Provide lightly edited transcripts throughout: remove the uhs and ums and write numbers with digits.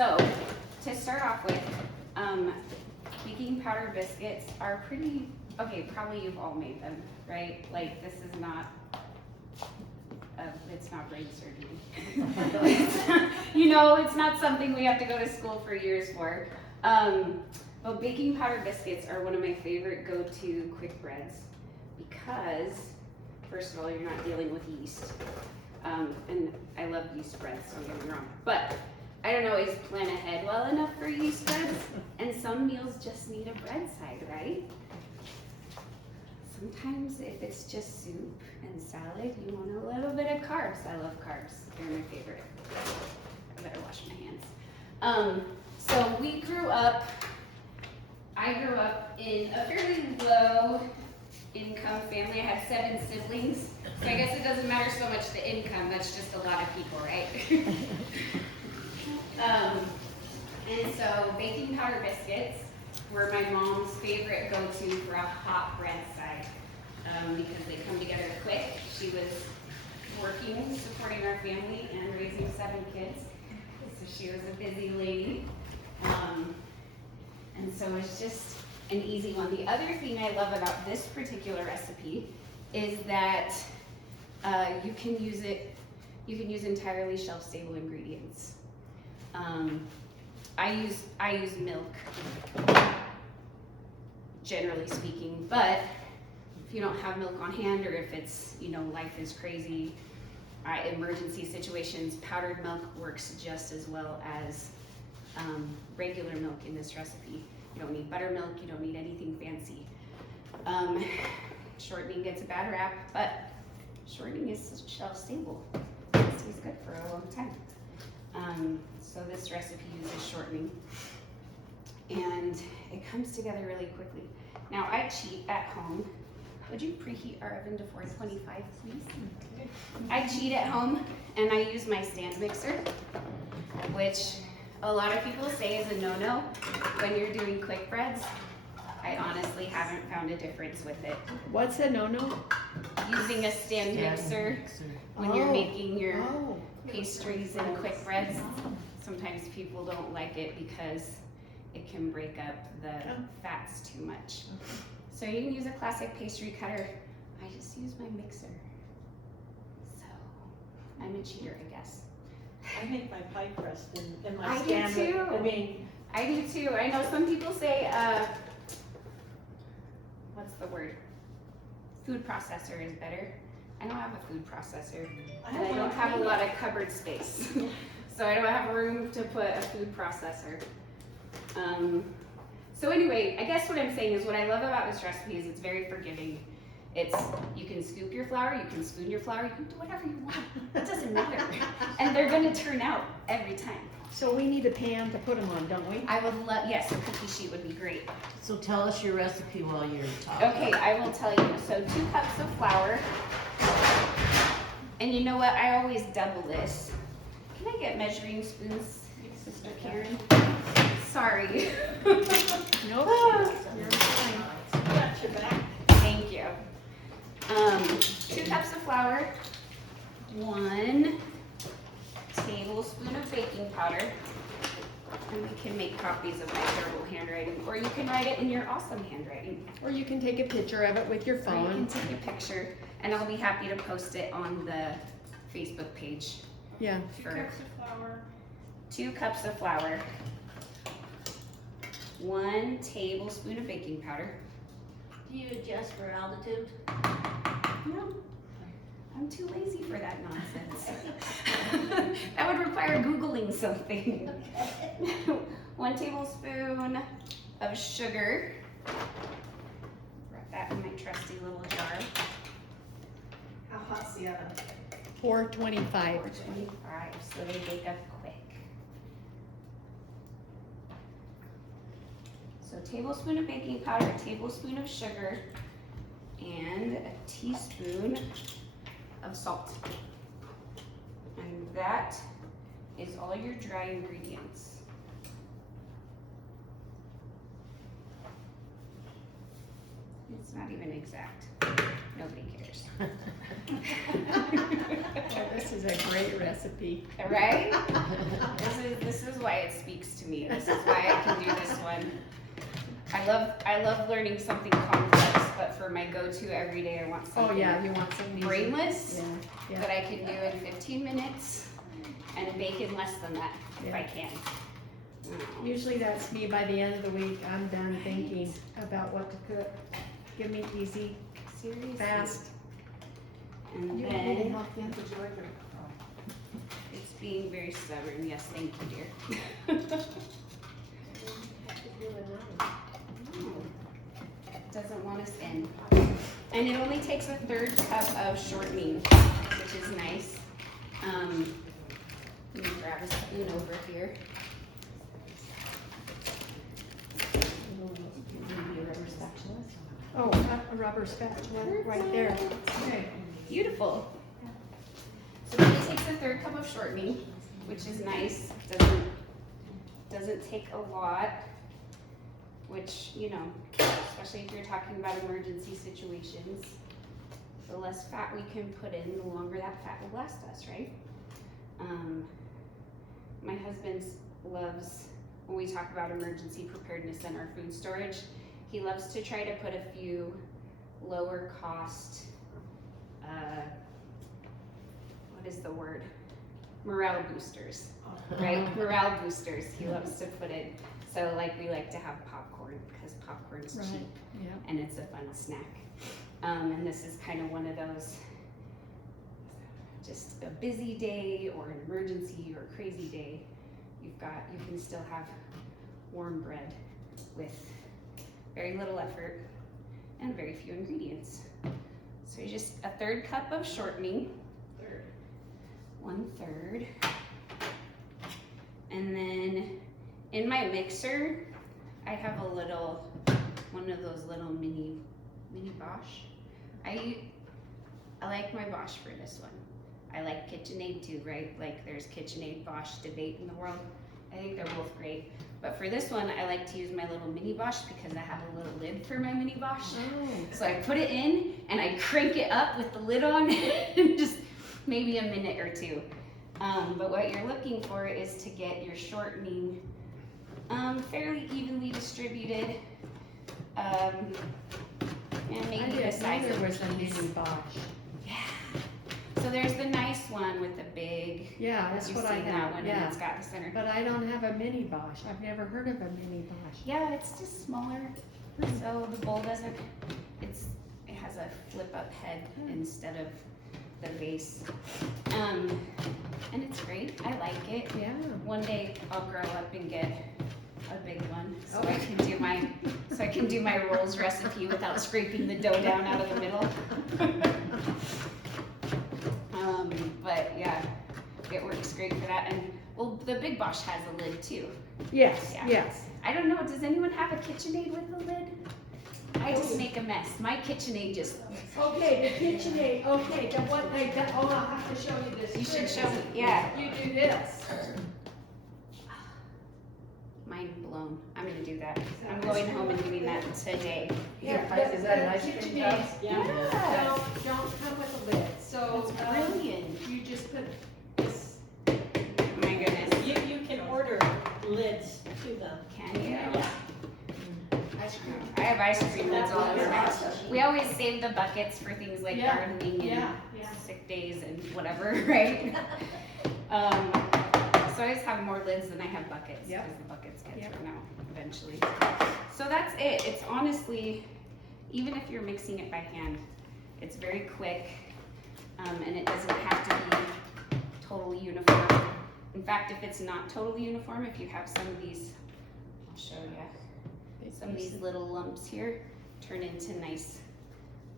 So, to start off with, baking powder biscuits are pretty, okay, probably you've all made them, right? Like, this is not, it's not brain surgery. You know, it's not something we have to go to school for years for. But baking powder biscuits are one of my favorite go-to quick breads because, first of all, you're not dealing with yeast. And I love yeast breads, don't get me wrong. But I don't always plan ahead well enough for yeast breads, and some meals just need a bread side, right? Sometimes if it's just soup and salad, you want a little bit of carbs. I love carbs, they're my favorite. I better wash my hands. So I grew up in a fairly low income family. I had 7 siblings, so I guess it doesn't matter so much the income, that's just a lot of people, right? And so baking powder biscuits were my mom's favorite go-to for a hot bread side because they come together quick. She was working, supporting our family, and raising 7 kids, so she was a busy lady. And so it's just an easy one. The other thing I love about this particular recipe is that you can use entirely shelf-stable ingredients. I use milk, generally speaking, but if you don't have milk on hand, or if it's, you know, life is crazy, emergency situations, powdered milk works just as well as regular milk in this recipe. You don't need buttermilk, you don't need anything fancy. Shortening gets a bad rap, but shortening is shelf stable. It stays good for a long time. So this recipe uses shortening, and it comes together really quickly. Now I cheat at home. Would you preheat our oven to 425, please? Okay. I cheat at home, and I use my stand mixer, which a lot of people say is a no-no when you're doing quick breads. I honestly haven't found a difference with it. What's a no-no? Using a stand mixer when you're making your pastries and quick breads. Sometimes people don't like it because it can break up the fats too much. So you can use a classic pastry cutter. I just use my mixer. So I'm a cheater, I guess. I make my pie crust in my I stand. do too. I do too. I know some people say, what's the word? Food processor is better. I don't have a food processor, and I don't have a lot of cupboard space. So I don't have room to put a food processor. So anyway, I guess what I'm saying is what I love about this recipe is it's very forgiving. You can scoop your flour, you can spoon your flour, you can do whatever you want. It doesn't matter. And they're gonna turn out every time. So we need a pan to put them on, don't we? I would love, yes, a cookie sheet would be great. So tell us your recipe while you're talking. Okay, I will tell you. So 2 cups of flour. And you know what, I always double this. Can I get measuring spoons, Sister Karen? Sorry. Nope. You're fine. Got your back. Thank you. 2 cups of flour, 1 tablespoon of baking powder, and we can make copies of my terrible handwriting, or you can write it in your awesome handwriting. Or you can take a picture of it with your Or you phone. can take a picture, and I'll be happy to post it on the Facebook page. Yeah. 2 cups of flour. 2 cups of flour, 1 tablespoon of baking powder. Do you adjust for altitude? No, I'm too lazy for that nonsense. That would require Googling something. 1 tablespoon of sugar. Wrap that in my trusty little jar. How hot's the oven? 425. 425, so they bake up quick. So a tablespoon of baking powder, a tablespoon of sugar, and a teaspoon of salt. And that is all your dry ingredients. It's not even exact. Nobody cares. Oh, this is a great recipe. Right? This is why it speaks to me. This is why I can do this one. I love learning something complex, but for my go-to every day, I want something Oh, yeah, you want some easy. brainless Yeah, that I can do in 15 minutes and bake in less than that if I can. Usually that's me by the end of the week. I'm done thinking about what to cook. Give me easy, Seriously. fast. And You then need help then? it's being very stubborn. Yes, thank you, dear. Doesn't want us in. And it only takes a 1/3 cup of shortening, which is nice. Let me grab a spoon over here. Maybe a rubber spatula. Oh, a rubber spatula right there. Okay. Beautiful. So it only takes a 1/3 cup of shortening, which is nice. Doesn't take a lot, which, you know, especially if you're talking about emergency situations, the less fat we can put in, the longer that fat will last us, right? My husband loves, when we talk about emergency preparedness in our food storage, he loves to try to put a few lower cost, what is the word? Morale boosters, right? Morale boosters, he loves to put in. So like we like to have popcorn because popcorn is Right, cheap yeah. and it's a fun snack. And this is kind of one of those, just a busy day or an emergency or crazy day. You can still have warm bread with very little effort and very few ingredients. So just a 1/3 cup of shortening. 1/3. And then in my mixer, I have one of those little mini Bosch. I like my Bosch for this one. I like KitchenAid too, right? Like there's KitchenAid Bosch debate in the world. I think they're both great. But for this one, I like to use my little mini Bosch because I have a little lid for my mini Bosch. Oh. So I put it in and I crank it up with the lid on in just maybe a minute or two. But what you're looking for is to get your shortening fairly evenly distributed. And maybe the size there of was a piece. mini Bosch. Yeah. So there's the nice one with the big. Yeah, that's You've what I seen that have, one, and yeah. it's got the center. But I don't have a mini Bosch. I've never heard of a mini Bosch. Yeah, it's just smaller. So the bowl doesn't. It has a flip up head instead of the base. And it's great. I like it. Yeah. One day I'll grow up and get a big one so Oh. I can do my rolls recipe without scraping the dough down out of the middle. But yeah, it works great for that. And well, the big Bosch has a lid too. Yes, Yeah. yes. I don't know, does anyone have a KitchenAid with a lid? I just make a mess. My KitchenAid just, Okay, the KitchenAid, okay, the one thing that, I'll have to show you this. you should show me, yeah. You do this. Mind blown. I'm gonna do that. I'm going home and doing that today. Yeah, Is that an the ice cream KitchenAid tub? Yeah. Don't come with a lid, so. That's brilliant. You just put this. My goodness. You can order lids to them. Can you? Yeah. I have ice cream lids all over my house. We always save the buckets for things like Yeah, gardening and yeah. sick days and whatever, right? So I just have more lids than I have buckets Yep. because the buckets get Yep. thrown out eventually. So that's it. It's honestly, even if you're mixing it by hand, it's very quick, and it doesn't have to be totally uniform. In fact, if it's not totally uniform, if you have some of these, I'll show you. Some of these little lumps here turn into nice,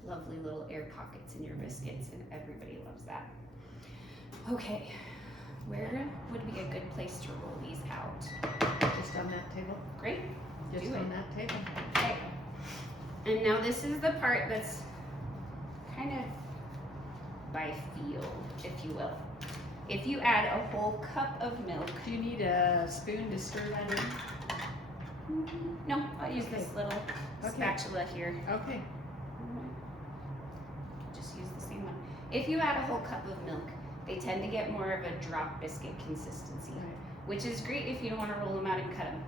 lovely little air pockets in your biscuits, and everybody loves that. Okay, where would be a good place to roll these out? Just on that table, Great, just Do it. on that table. okay. And now this is the part that's kind of by feel, if you will. If you add a whole cup of milk, Do you need a spoon to stir that in? no, I'll use this little Okay. spatula here. Okay. If you add a whole cup of milk, they tend to get more of a drop biscuit consistency, which is great if you don't want to roll them out and cut them.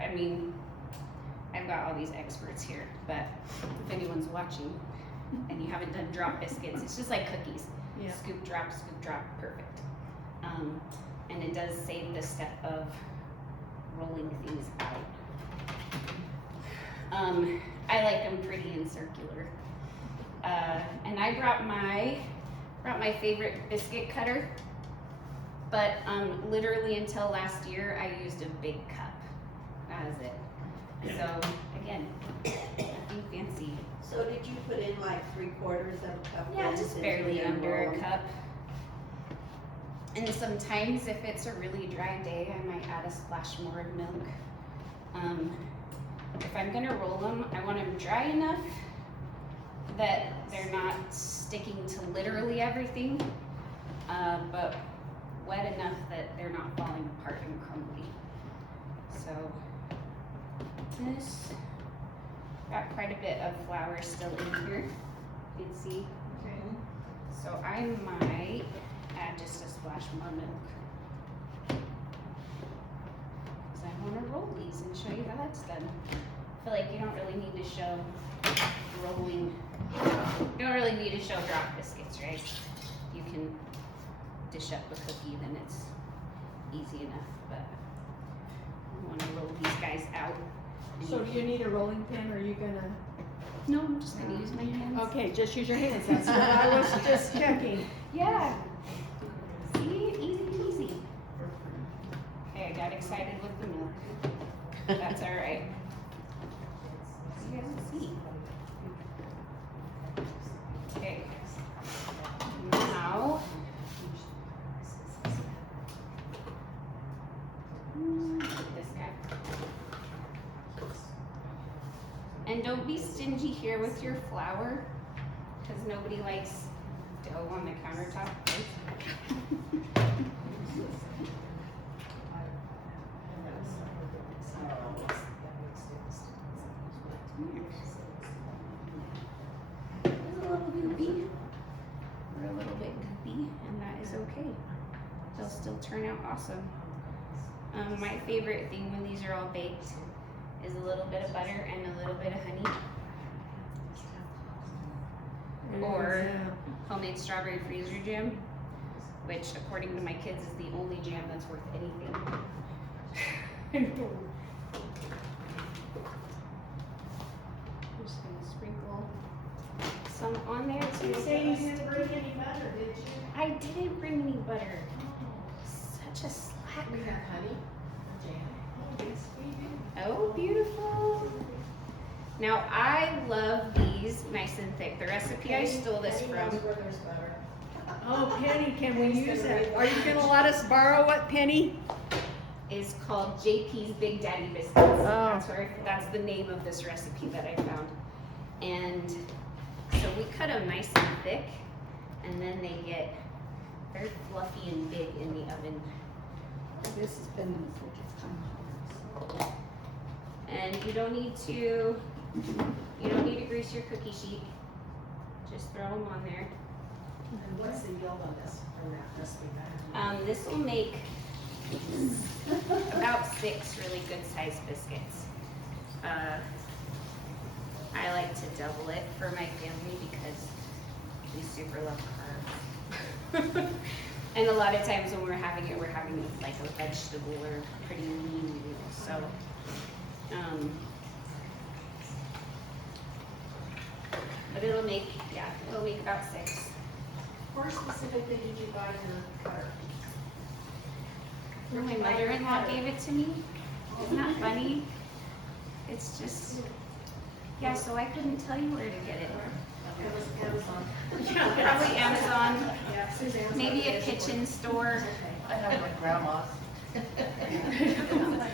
I mean, I've got all these experts here, but if anyone's watching and you haven't done drop biscuits, it's just like cookies. Yeah. Scoop, drop, perfect. And it does save the step of rolling things out. I like them pretty and circular. And I brought my favorite biscuit cutter, but literally until last year I used a big cup. That was it. So again, nothing fancy. So did you put in like 3/4 of a cup? Yeah, then, just since barely you're under a rolling? cup. And sometimes if it's a really dry day, I might add a splash more of milk. If I'm gonna roll them, I want them dry enough that they're not sticking to literally everything, but wet enough that they're not falling apart and crumbly. So this got quite a bit of flour still in here, you can see. Okay. So I might add just a splash more milk. Because I want to roll these and show you how that's done. I feel like you don't really need to show rolling. You don't really need to show drop biscuits, right? You can dish up a cookie, then it's easy enough. But I want to roll these guys out. So do you need a rolling pin, or are you gonna? No, I'm just going to use my hands. Okay, just use your hands, that's what I was just checking. Yeah. See, easy peasy. Okay, I got excited with the milk. That's all right. You guys will see. Okay. Now. This guy. And don't be stingy here with your flour, because nobody likes dough on the countertop. It's a little goopy. We're a little bit goopy, and that is okay. They'll still turn out awesome. My favorite thing when these are all baked is a little bit of butter and a little bit of honey. Or homemade strawberry freezer jam, which according to my kids is the only jam that's worth anything. Just gonna sprinkle some on there too. You say you didn't bring any butter, did you? I didn't bring any butter. Such a slacker. honey? Oh, beautiful. Now I love these nice and thick. The recipe I stole this from. Oh, Penny, can we use that? Are you gonna let us borrow it, Penny? Is called JP's Big Daddy Biscuits. Oh. That's the name of this recipe that I found. And so we cut them nice and thick, and then they get very fluffy and big in the oven. This has been And you don't need to grease your cookie sheet. Just throw them on there. And what's the yield on this from that recipe? This will make about 6 really good sized biscuits. I like to double it for my family because we super love carbs. And a lot of times when we're having it with like a vegetable or pretty lean meal. So, but it'll make about 6. Where specifically did you buy your cutter? My mother-in-law gave it to me. Isn't that funny? It's just, yeah, so I couldn't tell you where to get it. It was Amazon. Probably Amazon, Yeah, Suzanne's. maybe a kitchen store. I have my grandma's.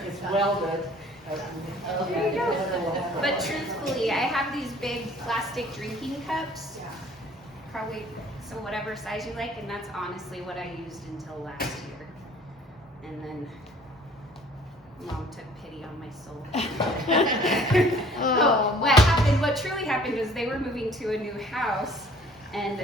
It's welded. There you go. But truthfully, I have these big plastic drinking cups. Yeah. Probably, so whatever size you like, and that's honestly what I used until last year. And then Mom took pity on my soul. Oh, What truly happened was they were moving to a new house, and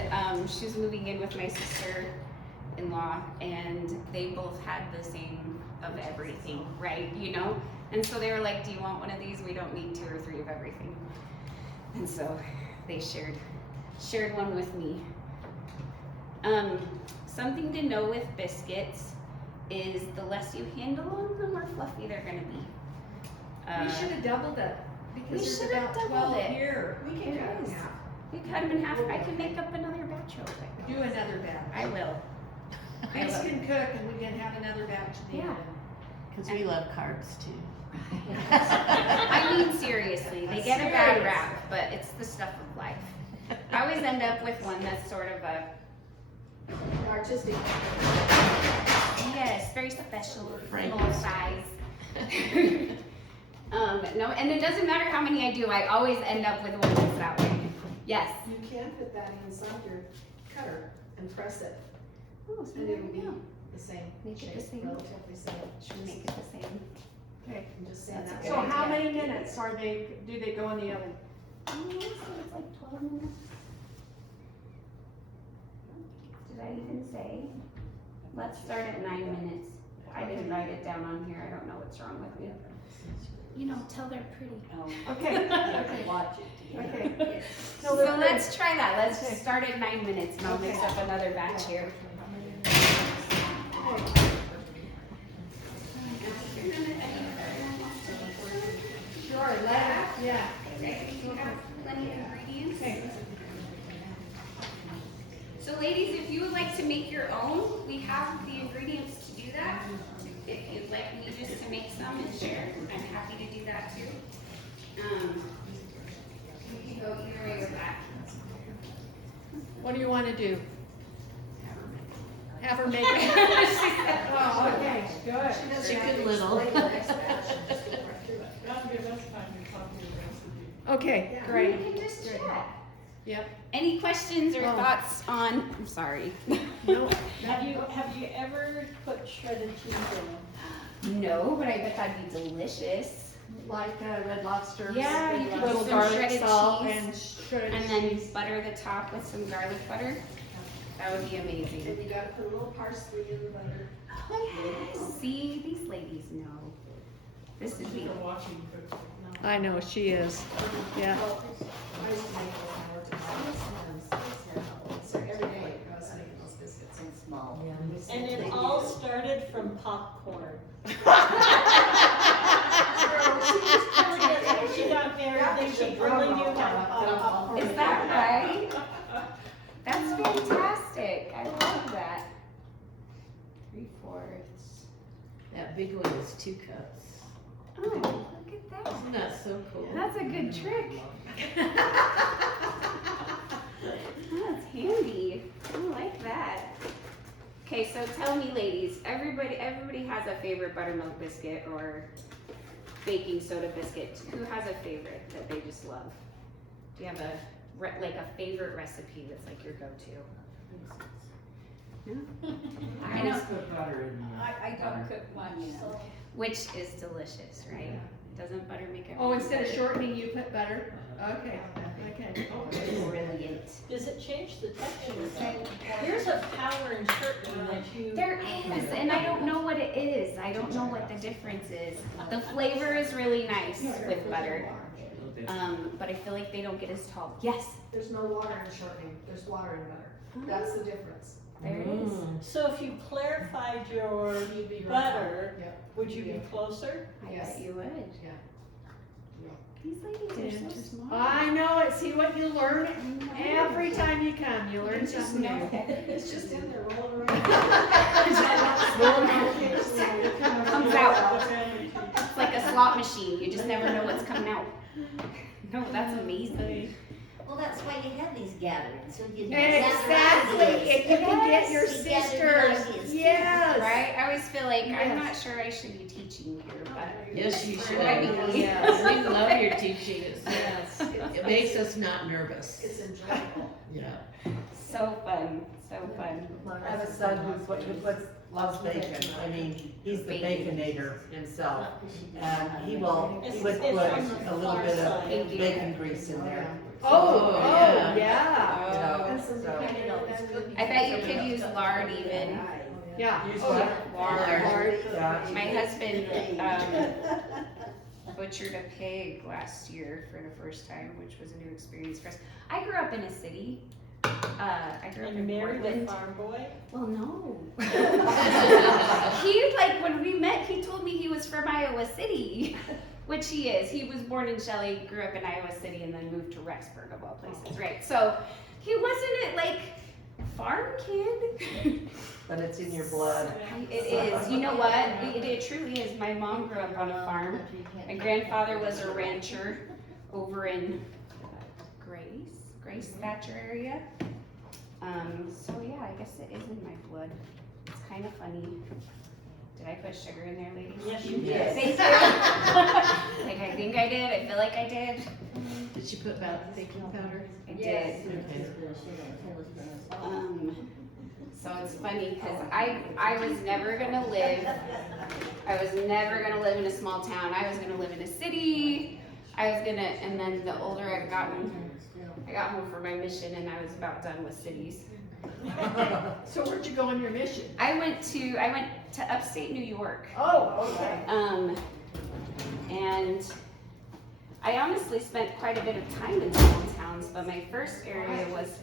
she was moving in with my sister-in-law, and they both had the same of everything, right? You know? And so they were like, do you want one of these? We don't need 2 or 3 of everything. And so they shared one with me. Something to know with biscuits is the less you handle them, the more fluffy they're gonna be. we should have doubled it We because there's should have about doubled 12 it. here. We can cut Yes. them out. You cut them in half. I can make up another batch real quick. Do another batch. I will. Chris can cook and we can have another batch at the Yeah. end. Because we love carbs too. I mean, seriously, they get a bad rap, but it's the stuff of life. I always end up with one that's sort of a, Artistic. yes, very special, Frank. little size. No, and it doesn't matter how many I do, I always end up with one that's that way. Yes. You can put that inside your cutter and press it, Oh, so and there it'll we be go. the same Make it shape, the same. relatively same. Should we make it the same? Okay. And just sand that. So how many minutes do they go in the oven? So it's like 12 minutes. Did I even say? Let's start at 9 minutes. I didn't write it down on here. I don't know what's wrong with me. You know, tell they're pretty. Oh. Okay. Okay, watch it. Okay. So let's try that. Let's start at 9 minutes and I'll mix up another batch here. Sure, yeah. Okay, you have plenty of ingredients. Okay. So ladies, if you would like to make your own, we have the ingredients to do that. If you'd like me just to make some and share, I'm happy to do that too. You can go either way with that. What do you want to do? Have her make it. Well, okay, good. Chicken Little. Okay, We great. can just chat. Yep. Any questions or Oh. thoughts on, I'm sorry. No, Have you ever put shredded cheese in them? No, but I bet that'd be delicious. like Red Lobster. Yeah, you could Little put some garlic shredded salt cheese and shredded And then butter the top with some garlic butter. That would be And amazing. you gotta put a little parsley in the butter. Oh, yes. See, these ladies know. This would be. I know, she is. Yeah. Well, I used to make those when I worked at Biscuits. So every day I was making those biscuits. And small. And it all started from popcorn. She got married, then she really knew how to pop popcorn. Is that right? That's fantastic. I love that. 3/4. That big one is 2 cups. Oh, look at that. Isn't that so cool? That's a good trick. That's handy. I like that. Okay, so tell me, ladies, everybody has a favorite buttermilk biscuit or baking soda biscuit. Who has a favorite that they just love? Do you have a favorite recipe that's like your go-to? No? I know, put butter in I don't cook much, so. which is delicious, right? Doesn't butter make everything Oh, instead of better? shortening, you put butter? Okay, okay. Brilliant. Does it change the texture? There's a power in shortening that you. There is, and I don't know what it is. I don't know what the difference is. The flavor is really nice with butter, but I feel like they don't get as tall. Yes, There's no water in shortening, there's water in butter. That's the difference. there it is. So if you clarified your You'd be right. butter, Yep. would you be closer? I Yes. bet you would. Yeah. These ladies are so smart. I know it. See what you learn every time you come. You learn something new. It's just in there rolling around. Comes out. It's like a slot machine. You just never know what's coming out. No, that's amazing. Well, that's why you have these gatherings, so you know Exactly. If you can get your You gather sisters. ideas too. Yes. Right? I always feel like I'm Yes. not sure I should be teaching here, but Yes, you should. Why do we? Yes, we love your teaching. Yes. It makes us not nervous. It's enjoyable. Yeah. so fun. So fun. I have a son loves bacon. I mean, he's the baconator himself. And he would put a little bit of bacon grease in there. Yeah. You know, And some so. I bet you could use lard even. Yeah. Use what? Lard. Yeah. My husband butchered a pig last year for the first time, which was a new experience for us. I grew up in a city. I grew up And in married a Portland. farm boy? Well, no. He, like, when we met, he told me he was from Iowa City, which he is. He was born in Shelley, grew up in Iowa City, and then moved to Rexburg, of all places, right? So he wasn't, like, farm kid. But it's in your blood. It is. You know what? It truly is. My mom grew up on a farm. My grandfather was a rancher over in Grace Thatcher area. So yeah, I guess it is in my blood. It's kind of funny. Did I put sugar in there, ladies? Yes, you Yes. did. Thank you. Like, I think I did. I feel like I did. Did you put baking powder? I Yes. did. So it's funny because I was never gonna live. I was never gonna live in a small town. I was gonna live in a city. And then the older I've gotten, I got home for my mission and I was about done with cities. So where'd you go on your mission? I went to upstate New York. Oh, okay. And I honestly spent quite a bit of time in small towns, but my first area was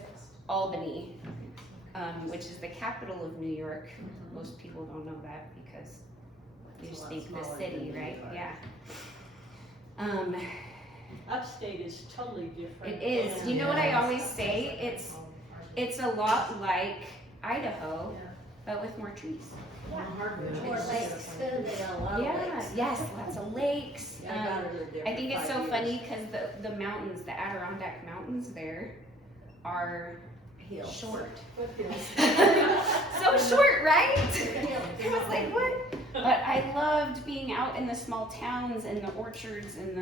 Albany, which is the capital of New York. Most people don't know that because you just think the city, right? Yeah. Upstate is totally different. It is. than- You know what I always say? It's a lot like Idaho, but with more trees. More lakes too, they got a lot of Yeah, lakes. yes, lots of lakes. My daughter lived there I think for it's 5 so years. funny because the mountains, the Adirondack Mountains there are Hills. short. So short, right? I was like, what? But I loved being out in the small towns and the orchards and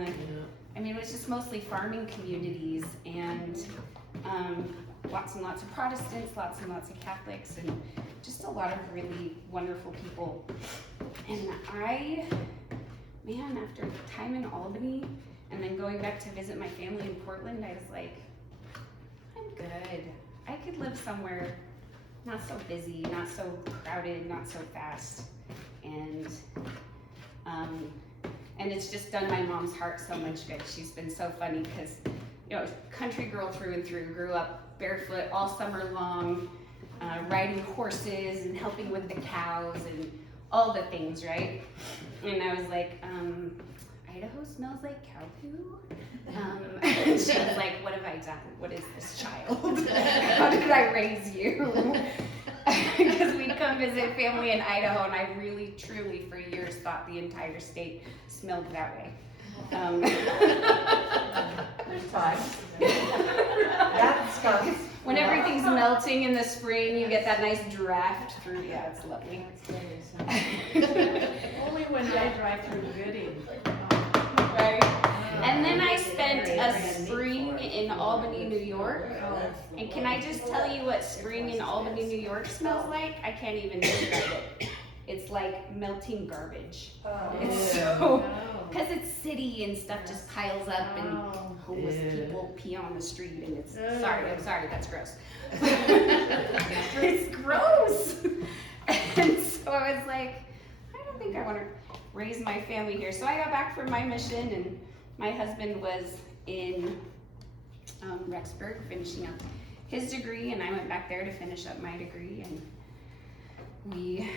I mean, it was just mostly farming communities and lots and lots of Protestants, lots and lots of Catholics, and just a lot of really wonderful people. And after time in Albany and then going back to visit my family in Portland, I was like, I'm good. I could live somewhere not so busy, not so crowded, not so fast. And it's just done my mom's heart so much good. She's been so funny because, you know, country girl through and through, grew up barefoot all summer long, riding horses and helping with the cows and all the things, right? And I was like, Idaho smells like cow poo. And she was like, what have I done? What is this child? How did I raise you? Because we'd come visit family in Idaho, and I really, truly, for years, thought the entire state smelled that way. There's times. That stuff. When everything's melting in the spring, you get that nice draft through. Yeah, it's lovely. Only when I drive through Gooding. Right. And then I spent a spring in Albany, New York. And can I just tell you what spring in Albany, New York smells like? I can't even describe it. It's like melting garbage. It's so, because it's city and stuff just piles up and homeless people pee on the street and it's, I'm sorry, that's gross. It's gross. And so I was like, I don't think I want to raise my family here. So I got back from my mission and my husband was in Rexburg finishing up his degree and I went back there to finish up my degree and we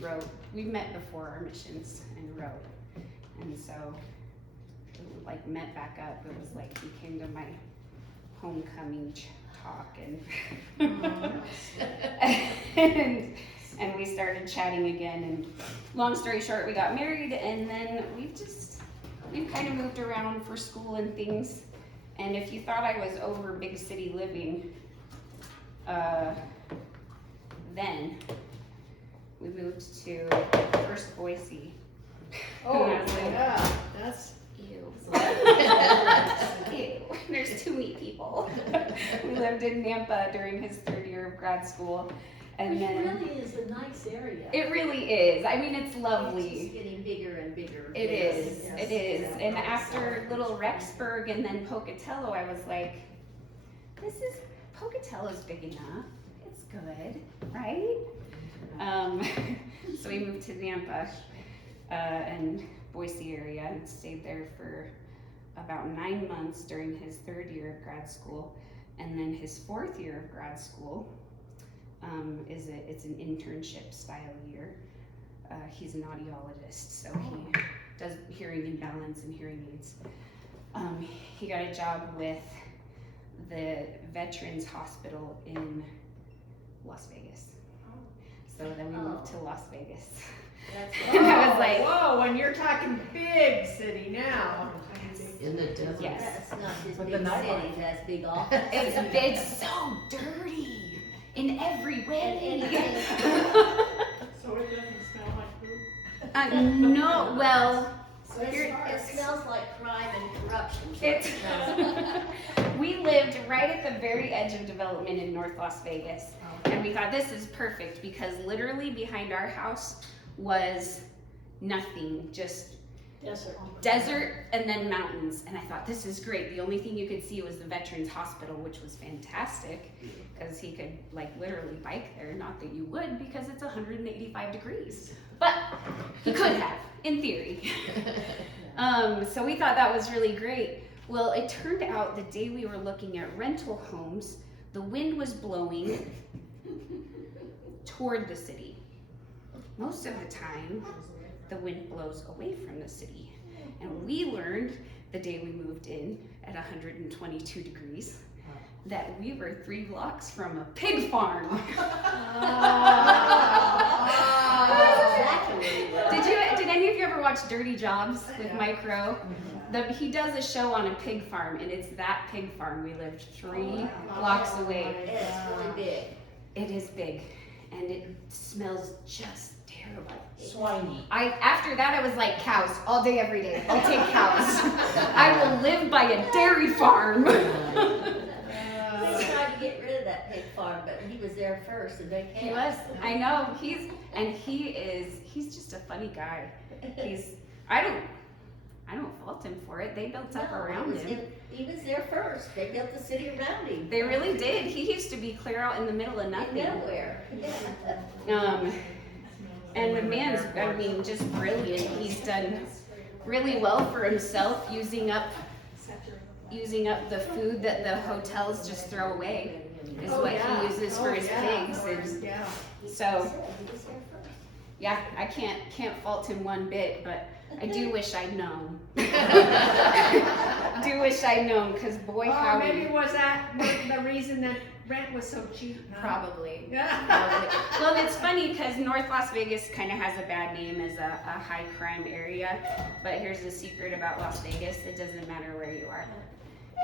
wrote, we met before our missions and wrote. And so we like met back up. It was like he came to my homecoming talk and we started chatting again and long story short we got married and then we've kind of moved around for school and things and if you thought I was over big city living then we moved to first Boise. Oh, And I was like, yeah, that's Ew. Ew. There's too many people. We lived in Nampa during his 3rd year of grad school. And Which then really is a nice area. it really is. I mean, it's It's lovely. just getting bigger and bigger. It is. Yes. It is. And after Little Rexburg and then Pocatello, I was like, Pocatello's big enough. It's good, right? So we moved to Nampa and Boise area and stayed there for about 9 months during his 3rd year of grad school. And then his 4th year of grad school it's an internship style year. He's an audiologist, so he does hearing imbalance and hearing aids. He got a job with the Veterans Hospital in Las Vegas. So then we moved to Las Vegas. That's And I was like, Whoa, and you're talking big city now. In the desert. Yes. That's not just With big the nightlife. cities, that's big office. it's so dirty in every way. So it doesn't smell like poop? No, well, It smells like crime and corruption. so It's, it smells. we lived right at the very edge of development in North Las Vegas. And we thought this is perfect because literally behind our house was nothing, just desert and then mountains. And I thought this is great. The only thing you could see was the Veterans Hospital, which was fantastic because he could like literally bike there. Not that you would because it's 185 degrees, but he could have in theory. So we thought that was really great. Well, it turned out the day we were looking at rental homes, the wind was blowing toward the city. Most of the time, the wind blows away from the city. And we learned the day we moved in at 122 degrees that we were 3 blocks from a pig farm. Did any of you ever watch Dirty Jobs with Mike Rowe? He does a show on a pig farm, and it's that pig farm. We lived 3 blocks away. It's really big. It is big, and it smells just terrible. Swiney. After that, I was like, cows, all day, every day. I'll take cows. I will live by a dairy farm. We tried to get rid of that pig farm, but he was there first and they can't. He was, I know, he's just a funny guy. I don't fault him for it. They built up around him. He was there first. They built the city around him. They really did. He used to be clear out in the middle of nothing. Nowhere. And the man's, I mean, just brilliant. He's done really well for himself, using up the food that the hotels just throw away is what he uses for his pigs. And so, yeah, I can't fault him one bit, but I do wish I'd known. Do wish I'd known, because boy, how Maybe was that the reason that rent was so cheap? Huh? Probably. Yeah. Well, it's funny because North Las Vegas kind of has a bad name as a high crime area, but here's the secret about Las Vegas: it doesn't matter where you are.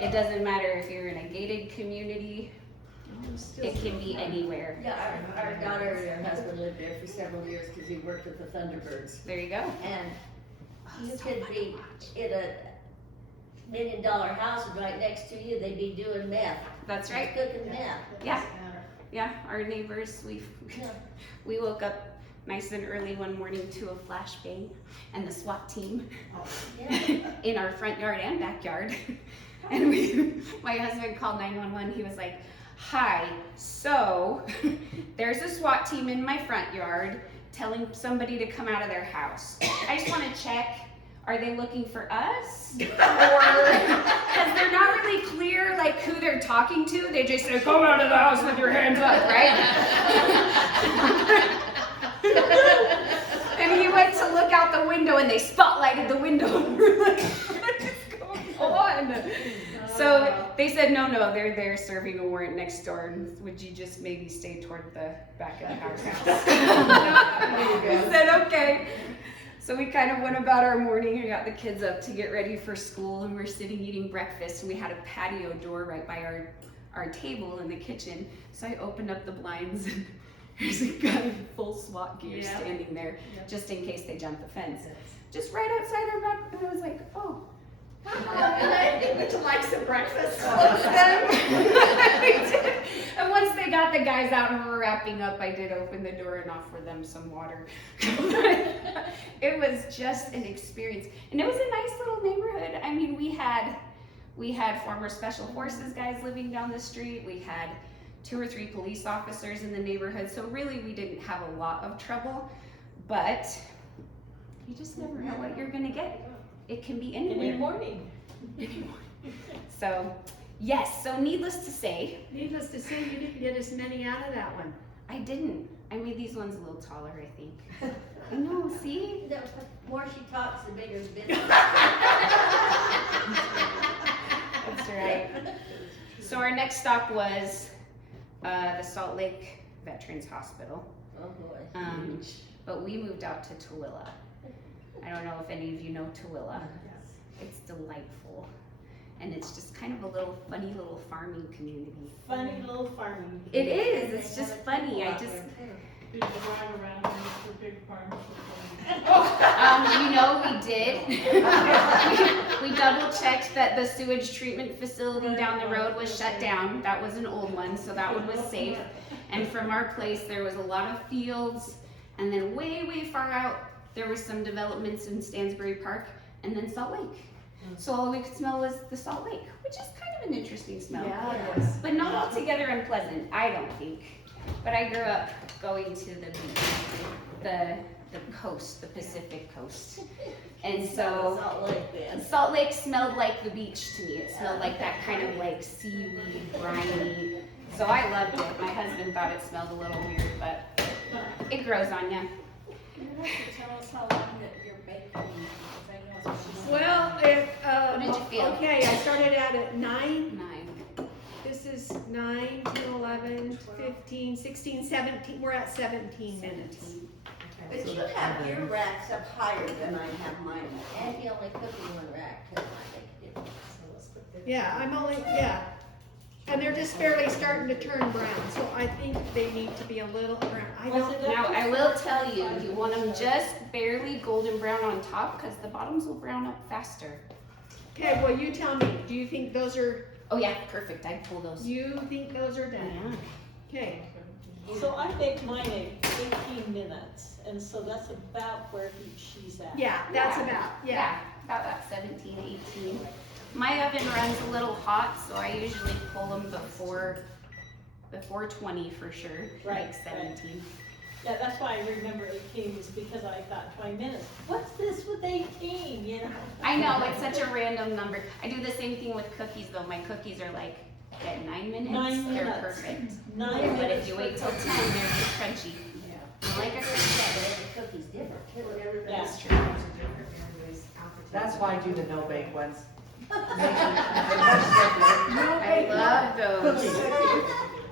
It doesn't matter if you're in a gated community. It can be anywhere. Yeah, our daughter and her husband lived there for several years because he worked with the Thunderbirds. There you go. And you could be in a $1 million house and right next to you, they'd be doing meth. That's right. Cooking meth. Yeah, our neighbors, we woke up nice and early one morning to a flashbang and the SWAT team in our front yard and backyard. And my husband called 911. He was like, "Hi, so there's a SWAT team in my front yard telling somebody to come out of their house. I just want to check, are they looking for us? Or, because they're not really clear like who they're talking to. They just say, come out of the house with your hands up, right?" And he went to look out the window and they spotlighted the window. And we're like, what is going on? So they said, no, they're there serving a warrant next door. And would you just maybe stay toward the back of the house? We said, okay. So we kind of went about our morning and got the kids up to get ready for school. And we're sitting eating breakfast. And we had a patio door right by our table in the kitchen. So I opened up the blinds and there's a guy in full SWAT gear standing there just in case they jump the fence. Just right outside our back. And I was like, oh. Would you like some breakfast? And once they got the guys out and were wrapping up, I did open the door and offer them some water. It was just an experience, and it was a nice little neighborhood. I mean, we had former special forces guys living down the street. We had 2 or 3 police officers in the neighborhood, so really we didn't have a lot of trouble, but you just never know what you're gonna get. It can be anywhere. Any morning. So, yes, so needless to say, You didn't get as many out of that one. I didn't. I made these ones a little taller, I think. I know, see? The more she talks, the bigger the business. That's right. So our next stop was the Salt Lake Veterans Hospital. Oh, boy. But we moved out to Tooele. I don't know if any of you know Tooele. It's delightful. And it's just kind of a little funny little farming community. Funny little farming. It is, it's just funny. I just, Did you drive around and look for pig farms? you know, we did. We double checked that the sewage treatment facility down the road was shut down. That was an old one, so that one was safe. And from our place, there was a lot of fields, and then way, way far out, there were some developments in Stansbury Park, and then Salt Lake. So all we could smell was the Salt Lake, which is kind of an interesting smell. Yeah, it is. But not altogether unpleasant, I don't think. But I grew up going to the beach, the coast, the Pacific coast. And so Salt Lake then. Salt Lake smelled like the beach to me. It smelled like that kind of like seaweed, briny. So I loved it. My husband thought it smelled a little weird, but it grows on you. You have to tell us how long that you're baking, because I know it's. Well, What did you feel? okay, I started out at 9. 9. This is 9, 10, 11, 15, 16, 17. We're at 17 minutes. 17. But you have your racks up higher than I have mine. And you only cook in one rack, cause I make it. Yeah, yeah. And they're just barely starting to turn brown, so I think they need to be a little brown. I don't, Now, I will tell you, you want them just barely golden brown on top because the bottoms will brown up faster. okay, well, you tell me, do you think those are, Oh yeah, perfect. I'd pull those. you think those are done? Okay, So I baked mine in 18 minutes, and so that's about where she's at. yeah, that's about, yeah. About that 17, 18. My oven runs a little hot, so I usually pull them before 20 for sure, Right, like 17. Yeah, that's why I remember 18 is because I thought 20 minutes. What's this with 18, you know? I know, it's such a random number. I do the same thing with cookies though. My cookies are like at 9 minutes. 9 They're minutes. perfect. 9 But minutes if you for wait till 10, cookies. they're just crunchy. Like I said, Yeah, but every cookie's different too. Yeah. that's true. That's why I do the no bake ones. I love those.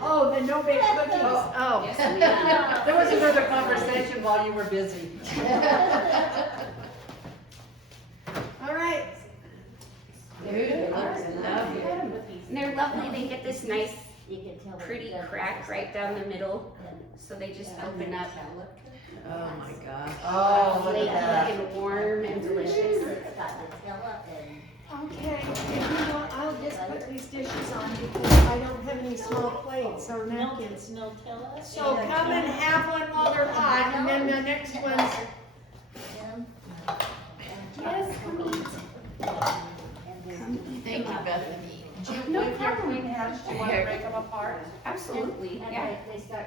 Oh, the no bake cookies, oh. Yes, ma'am. There was another conversation while you were busy. All right, And they're lovely. They get this nice, You can tell. pretty crack right down the middle. So they just open up. Oh my gosh. Oh, look Flaky at that. and warm and delicious. It's got Nutella and. okay, you know what, I'll just put these dishes on because I don't have any small plates or napkins. Nutella. So come and have one while they're hot, and then the next one's, Yes, come eat. Come eat. Thank you, Bethany. No With your problem. clean hands, do you want to break them apart? Absolutely, And yeah. they start